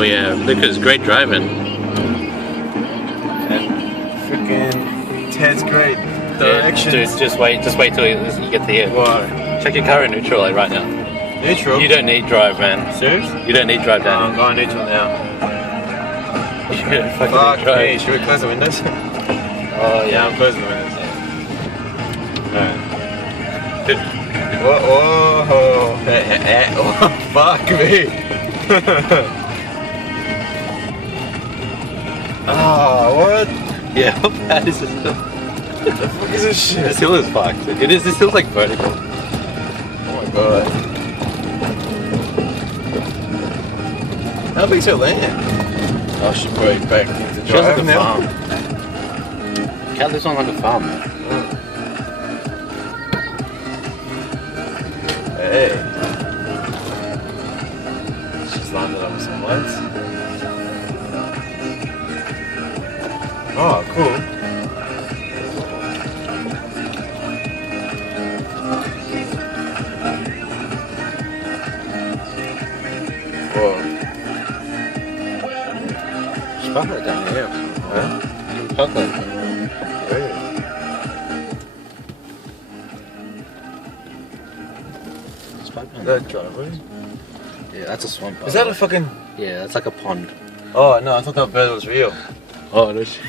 Oh yeah, Lucas, great driving. And freaking Ted's great directions. Yeah, just wait till you get to here. What? Check your car in neutral like right now. Neutral? You don't need drive, man. Serious? You don't need drive, I'm Dan. going neutral now. You don't fucking Fuck need drive. me, should we close the windows? Oh Yeah, yeah. I'm closing the windows. Alright. Whoa, oh, fuck me. Ah, what? Yeah, how bad is this hill? The fuck is this shit? This hill is fucked. This hill's like vertical. Oh my god. How big's your land? I should probably back things to She has like drive a now. farm. Cat lives on like a farm, man. Hey. She's landed up with some lights. Oh, cool. Whoa. She's parked like down here. Huh? She's parked like Where? She's parked Is that driveway? Yeah, that's a swamp. Is that a fucking... Yeah, that's like a pond. Oh, no, I thought that bird was real. Oh, no shit.